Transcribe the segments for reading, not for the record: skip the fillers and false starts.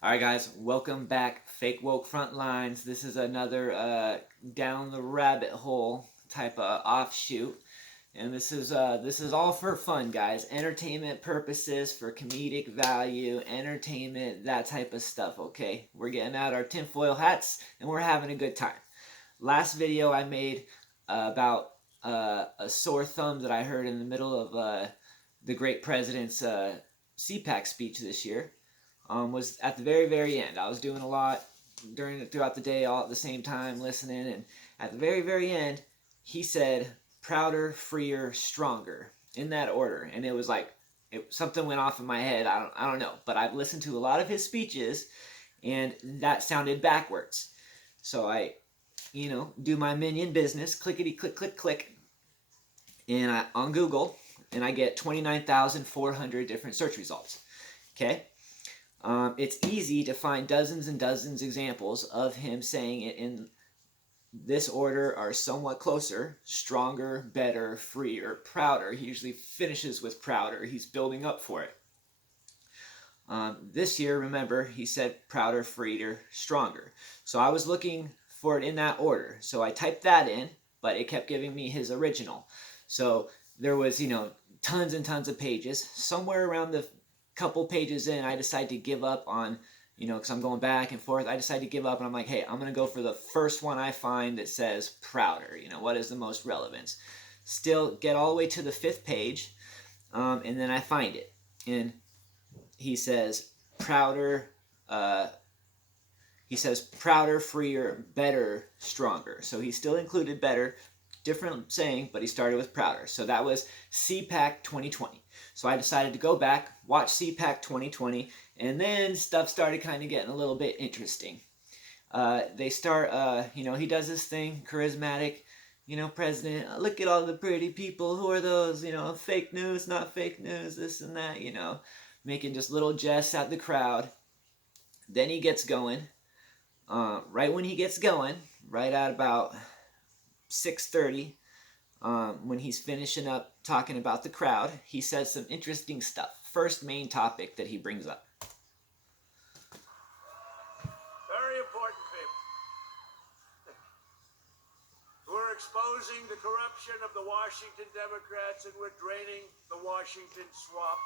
Alright guys, welcome back, Fake Woke Frontlines. This is another down the rabbit hole type of offshoot. And this is all for fun, guys. Entertainment purposes, for comedic value, entertainment, that type of stuff, okay? We're getting out our tinfoil hats and we're having a good time. Last video I made about a sore thumb that I heard in the middle of the great president's Cpac speech this year. Was at the very end. I was doing a lot throughout the day, all at the same time, listening, and at the very end, he said, "Prouder, freer, stronger," in that order, and it was like something went off in my head. I don't know, but I've listened to a lot of his speeches, and that sounded backwards. So I, do my minion business, clickety click click click, and on Google, and I get 29,400 different search results. Okay. It's easy to find dozens and dozens examples of him saying it in this order or somewhat closer: stronger, better, freer, prouder. He usually finishes with prouder. He's building up for it. This year, remember, he said prouder, freer, stronger. So I was looking for it in that order. So I typed that in, but it kept giving me his original. So there was, tons and tons of pages. Somewhere around the couple pages in, I decided to give up on, because I'm going back and forth. I decided to give up, and I'm like, hey, I'm going to go for the first one I find that says prouder. What is the most relevance? Still get all the way to the 5th page, and then I find it. And he says prouder, freer, better, stronger. So he still included better, different saying, but he started with prouder. So that was Cpac 2020. So I decided to go back, watch Cpac 2020, and then stuff started kind of getting a little bit interesting. They start, he does this thing, charismatic, president, look at all the pretty people, who are those, fake news, not fake news, this and that, making just little jests at the crowd. Then he gets going. Right when he gets going, right at about 6:30, when he's finishing up talking about the crowd, he says some interesting stuff. First main topic that he brings up. Very important people. We're exposing the corruption of the Washington Democrats, and we're draining the Washington swamp.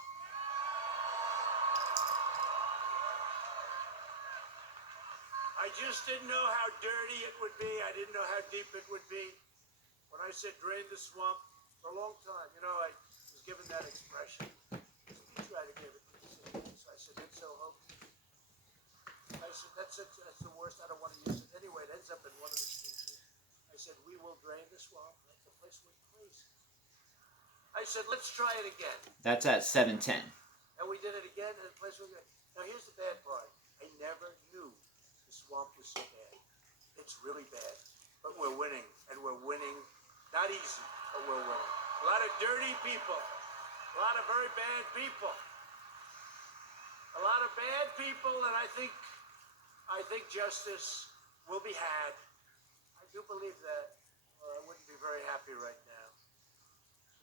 I just didn't know how dirty it would be. I didn't know how deep it would be. When I said drain the swamp, for a long time, I was given that expression. The speechwriter gave it to me. So I said, it's so hokey. I said, that's the worst. I don't want to use it. Anyway, it ends up in one of the speeches. I said, we will drain the swamp. That's the place went crazy. I said, let's try it again. That's at 7:10. And we did it again, and the place went good. Now, here's the bad part. I never knew the swamp was so bad. It's really bad. But we're winning, and we're winning. Not easy, but we're winning. A lot of dirty people. A lot of very bad people. A lot of bad people, and I think justice will be had. I do believe that, or I wouldn't be very happy right now.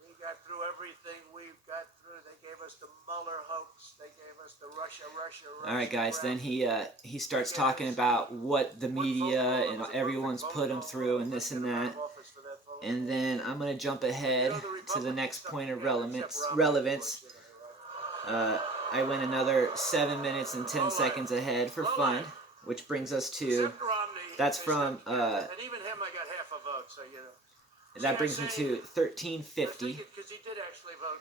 We got through everything we've got through. They gave us the Mueller hoax. They gave us the Russia. All right, guys. Then he starts talking about what the media and everyone's put him through and this and that. And then I'm gonna jump ahead to the next point of relevance. I went another 7 minutes and 10 seconds ahead for fun, which brings us to, that's from, and even him, I got half a vote, so that brings me to 1350. Because he did actually vote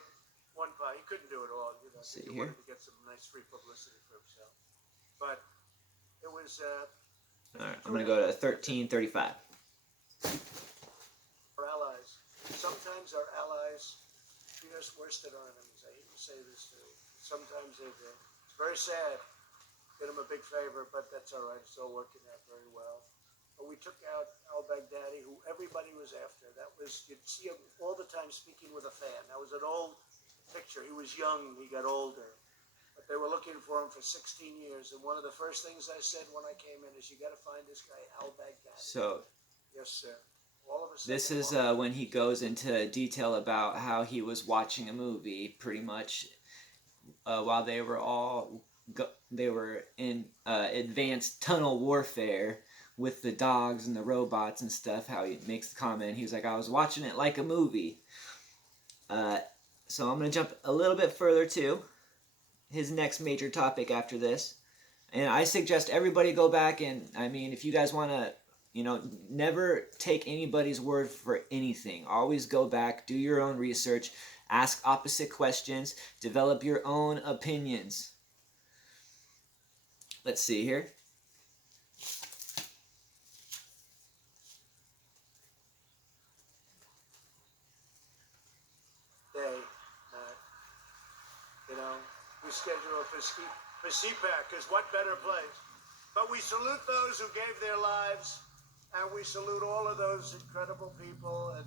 one part. He couldn't do it all. See he here. wanted to get some nice free publicity for himself. But it was. All right, I'm gonna go to 1335. Our allies. Sometimes our allies treat us worse than our enemies. I hate to say this too. Sometimes they do. It's very sad. Did him a big favor, but that's all right. It's all working out very well. But we took out al-Baghdadi, who everybody was after. That was, you'd see him all the time speaking with a fan. That was an old picture. He was young, he got older. But they were looking for him for 16 years. And one of the first things I said when I came in is, you got to find this guy, al-Baghdadi. So, yes, sir. All of a sudden, this is when he goes into detail about how he was watching a movie, pretty much, while they were all they were in advanced tunnel warfare with the dogs and the robots and stuff. How he makes the comment, he was like, "I was watching it like a movie." So I'm gonna jump a little bit further to his next major topic after this, and I suggest everybody go back and, I mean, if you guys want to, never take anybody's word for anything. Always go back, do your own research, ask opposite questions, develop your own opinions. Let's see here. Day, we schedule for Cpac, because what better place? But we salute those who gave their lives, and we salute all of those incredible people. And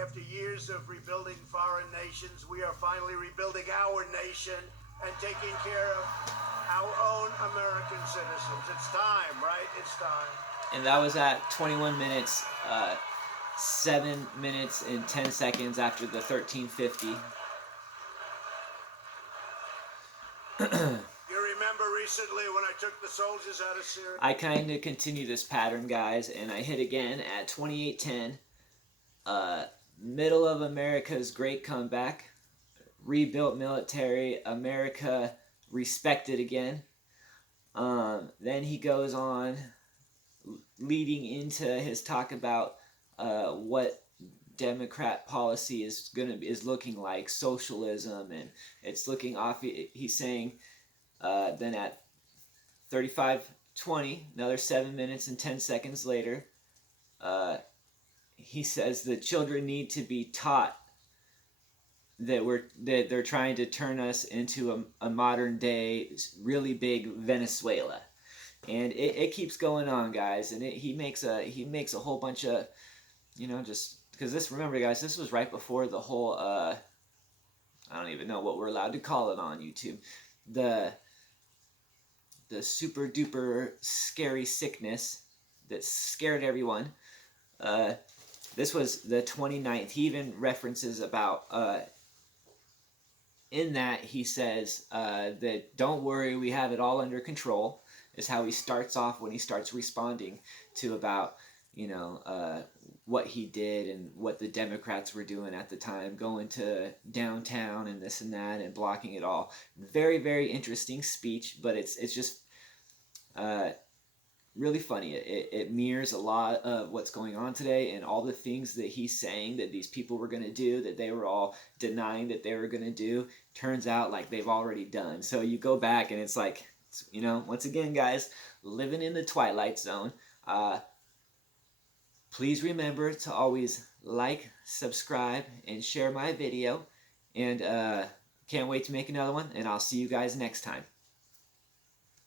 after years of rebuilding foreign nations, we are finally rebuilding our nation and taking care of our own American citizens. It's time, right? It's time. And that was at 21 minutes, 7 minutes and 10 seconds after the 1350. You remember recently when I took the soldiers out of Syria? I kind of continue this pattern, guys, and I hit again at 28:10. Middle of America's great comeback. Rebuilt military. America respected again. Then he goes on, leading into his talk about what Democrat policy is looking like, socialism, and it's looking off. He's saying then at 35:20, another 7 minutes and 10 seconds later, he says the children need to be taught that they're trying to turn us into a modern day really big Venezuela. And it keeps going on, guys, and he makes a whole bunch of, just because remember, guys, this was right before the whole I don't even know what we're allowed to call it on YouTube, the super duper scary sickness that scared everyone. This was the 29th. He even references about in that he says that don't worry, we have it all under control, is how he starts off when he starts responding to about what he did and what the Democrats were doing at the time, going to downtown and this and that and blocking it all. Very, very interesting speech, but it's just really funny. It mirrors a lot of what's going on today, and all the things that he's saying that these people were going to do, that they were all denying that they were going to do, turns out like they've already done. So you go back and it's like, once again, guys, living in the Twilight Zone. Please remember to always like, subscribe, and share my video. And can't wait to make another one, and I'll see you guys next time.